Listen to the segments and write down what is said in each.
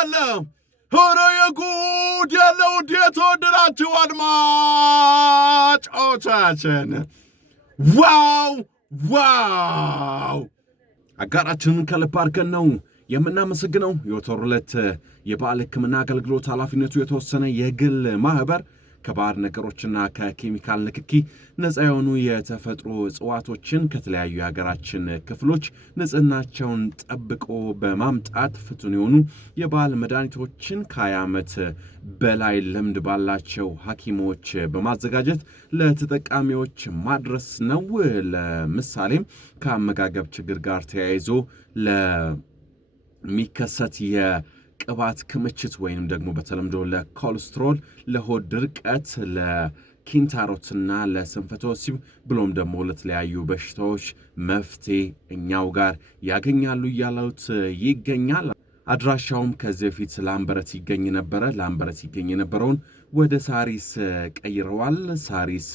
ያለ ሆኖ የጉድ ያለው የተወደዳችሁ አድማጮቻችን ዋው አጋራችንን ከልብ አድርገን ነው የምናመሰግነው። የወተሩለት የበዓል ሕክምና አገልግሎት ኃላፊነቱ የተወሰነ የግል ማህበር ከባድ ነገሮችና ከኬሚካል ንክኪ ነፃ የሆኑ የተፈጥሮ እጽዋቶችን ከተለያዩ የሀገራችን ክፍሎች ንጽህናቸውን ጠብቆ በማምጣት ፍቱን የሆኑ የባህል መድኃኒቶችን ከ20 ዓመት በላይ ልምድ ባላቸው ሐኪሞች በማዘጋጀት ለተጠቃሚዎች ማድረስ ነው። ለምሳሌም ከአመጋገብ ችግር ጋር ተያይዞ ለሚከሰት ቅባት ክምችት ወይንም ደግሞ በተለምዶ ለኮሌስትሮል፣ ለሆድ ድርቀት፣ ለኪንታሮትና ለስንፈተ ወሲብ ብሎም ደግሞ ለተለያዩ በሽታዎች መፍትሄ እኛው ጋር ያገኛሉ እያሉት ይገኛል። አድራሻውም ከዚህ በፊት ላምበረት ይገኝ የነበረውን ወደ ሳሪስ ቀይረዋል። ሳሪስ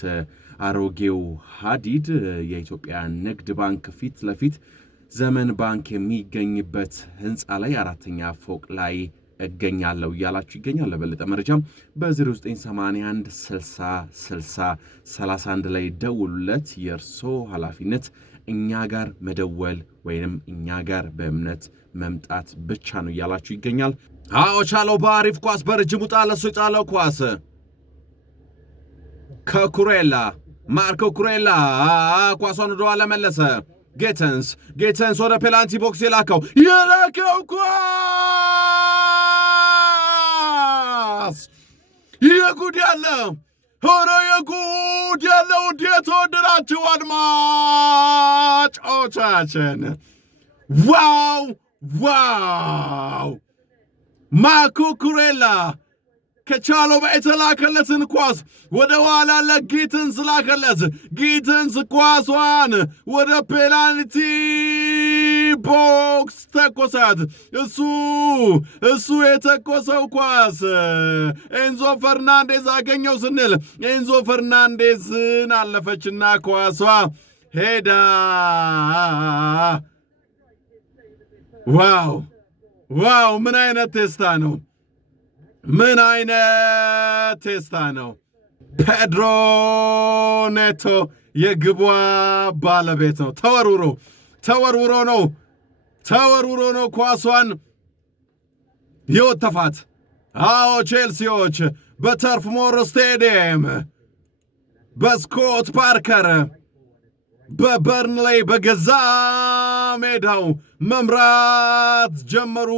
አሮጌው ሀዲድ የኢትዮጵያ ንግድ ባንክ ፊት ለፊት ዘመን ባንክ የሚገኝበት ህንፃ ላይ 4ኛ ፎቅ ላይ እገኛለሁ እያላችሁ ይገኛል። ለበለጠ መረጃም በ0981 60 60 31 ላይ ደውሉለት። የእርሶ ኃላፊነት እኛ ጋር መደወል ወይንም እኛ ጋር በእምነት መምጣት ብቻ ነው እያላችሁ ይገኛል። አዎ ቻለው በአሪፍ ኳስ በረጅሙ ጣለሱ የጣለው ኳስ ከኩሬላ ማርኮ ኩሬላ ኳሷን ወደኋላ መለሰ። ጌተንስ ወደ ፔናልቲ ቦክስ የላከው ኳስ የጉድ ያለ ሆኖ የጉድ ያለው የተወደዳችሁ አድማጮቻችን ዋው ማርኮ ኩሬላ ከቻሎባ የተላከለትን ኳስ ወደ ኋላ ለጊትንስ ላከለት። ጊትንስ ኳሷን ወደ ፔናልቲ ቦክስ ተኮሳት። እሱ የተኮሰው ኳስ ኤንዞ ፈርናንዴዝ አገኘው ስንል ኤንዞ ፈርናንዴዝን አለፈችና ኳሷ ሄዳ ዋው ምን አይነት ቴስታ ነው! ምን አይነት ቴስታ ነው! ፔድሮ ኔቶ የግቧ ባለቤት ነው። ተወርውሮ ነው ኳሷን የወተፋት። አዎ ቼልሲዎች በተርፍ ሞር ስቴዲየም በስኮት ፓርከር በበርንሌይ በገዛ ሜዳው መምራት ጀመሩ።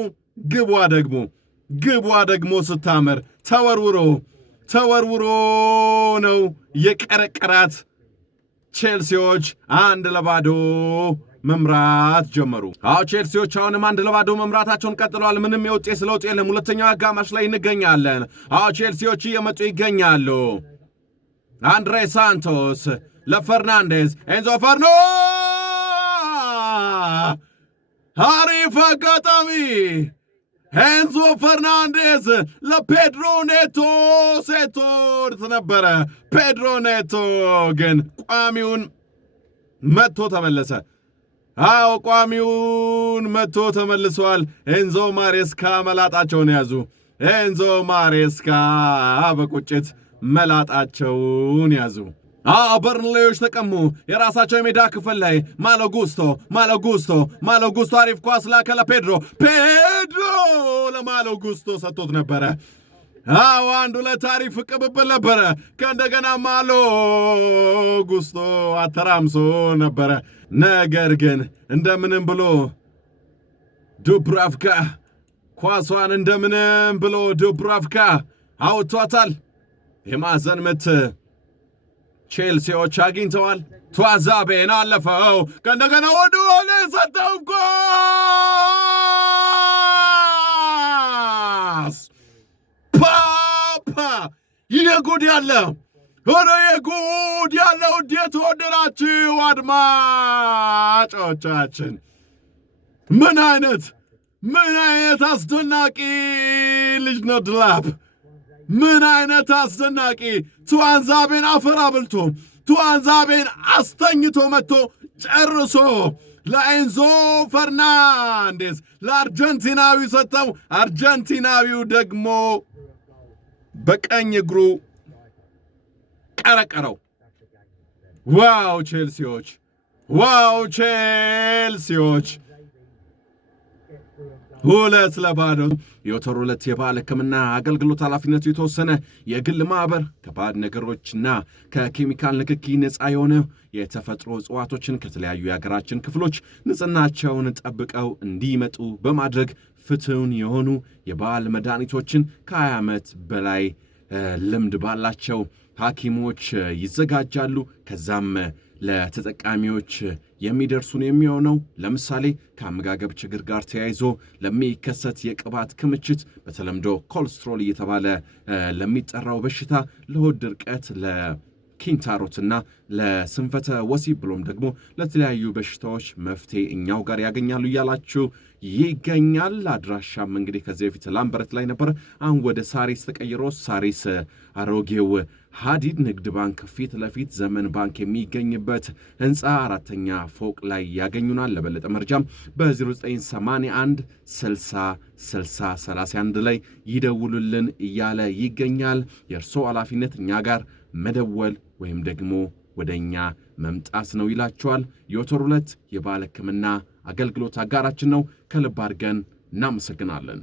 ግቧ ደግሞ ስታመር ተወርውሮ ነው የቀረቀራት። ቼልሲዎች 1-0 መምራት ጀመሩ። አዎ ቼልሲዎች አሁንም 1-0 መምራታቸውን ቀጥለዋል። ምንም የውጤት ለውጥ የለም። ሁለተኛው አጋማሽ ላይ እንገኛለን። አዎ ቼልሲዎች እየመጡ ይገኛሉ። አንድሬ ሳንቶስ ለፈርናንዴዝ ኤንዞ አሪፍ አጋጣሚ ኤንዞ ፈርናንዴዝ ለፔድሮ ኔቶ ሴቶት ነበረ። ፔድሮ ኔቶ ግን ቋሚውን መጥቶ ተመለሰ። አዎ ቋሚውን መጥቶ ተመልሷል። ኤንዞ ማሬስካ መላጣቸውን ያዙ። ኤንዞ ማሬስካ በቁጭት መላጣቸውን ያዙ። በርንሌዎች ተቀሙ። የራሳቸው የሜዳ ክፍል ላይ ማሎጉስቶ አሪፍ ኳስ ላከ ለፔድሮ ለማሎጉስቶ ሰጥቶት ነበረ። አንድ ሁለት አሪፍ ቅብብል ነበረ። ከእንደገና ማሎጉስቶ አተራምሶ ነበረ። ነገር ግን እንደምንም ብሎ ዱብራቭካ ኳሷን እንደምንም ብሎ ዱብራቭካ አውጥቷታል። የማዕዘን ምት ቼልሲዎች አግኝተዋል። ቱዋዛቤን አለፈው። ከእንደገና ወደ ሆነ ሰጠው ኳስ ፓፓ የጉድ ያለው የተወደዳችሁ አድማጮቻችን ምን አይነት አስደናቂ ልጅ ነው ድላፕ! ምን አይነት አስደናቂ! ቱዋንዛቤን አፈር አብልቶ ቱዋንዛቤን አስተኝቶ መጥቶ ጨርሶ ለኤንዞ ፈርናንዴዝ ለአርጀንቲናዊ ሰጠው። አርጀንቲናዊው ደግሞ በቀኝ እግሩ ቀረቀረው። ዋው ቼልሲዎች! ዋው ቼልሲዎች! 2-0 የወተር 2 የባለ ሕክምና አገልግሎት ኃላፊነቱ የተወሰነ የግል ማህበር ከባድ ነገሮችና ከኬሚካል ንክኪ ነፃ የሆነ የተፈጥሮ እጽዋቶችን ከተለያዩ የሀገራችን ክፍሎች ንጽህናቸውን ጠብቀው እንዲመጡ በማድረግ ፍቱን የሆኑ የባህል መድኃኒቶችን ከ20 ዓመት በላይ ልምድ ባላቸው ሐኪሞች ይዘጋጃሉ። ከዛም ለተጠቃሚዎች የሚደርሱን የሚሆነው ለምሳሌ ከአመጋገብ ችግር ጋር ተያይዞ ለሚከሰት የቅባት ክምችት በተለምዶ ኮሌስትሮል እየተባለ ለሚጠራው በሽታ፣ ለሆድ ድርቀት፣ ለኪንታሮትና ለስንፈተ ወሲብ ብሎም ደግሞ ለተለያዩ በሽታዎች መፍትሄ እኛው ጋር ያገኛሉ እያላችሁ ይገኛል። አድራሻም እንግዲህ ከዚህ በፊት ላምበረት ላይ ነበር። አሁን ወደ ሳሪስ ተቀይሮ ሳሪስ አሮጌው ሀዲድ ንግድ ባንክ ፊት ለፊት ዘመን ባንክ የሚገኝበት ህንፃ 4ኛ ፎቅ ላይ ያገኙናል። ለበለጠ መረጃም በ0981 60 60 31 ላይ ይደውሉልን እያለ ይገኛል። የእርሶ ኃላፊነት እኛ ጋር መደወል ወይም ደግሞ ወደ እኛ መምጣት ነው ይላችኋል። የወተር 2 የባለ ሕክምና አገልግሎት አጋራችን ነው። ከልብ አድርገን እናመሰግናለን።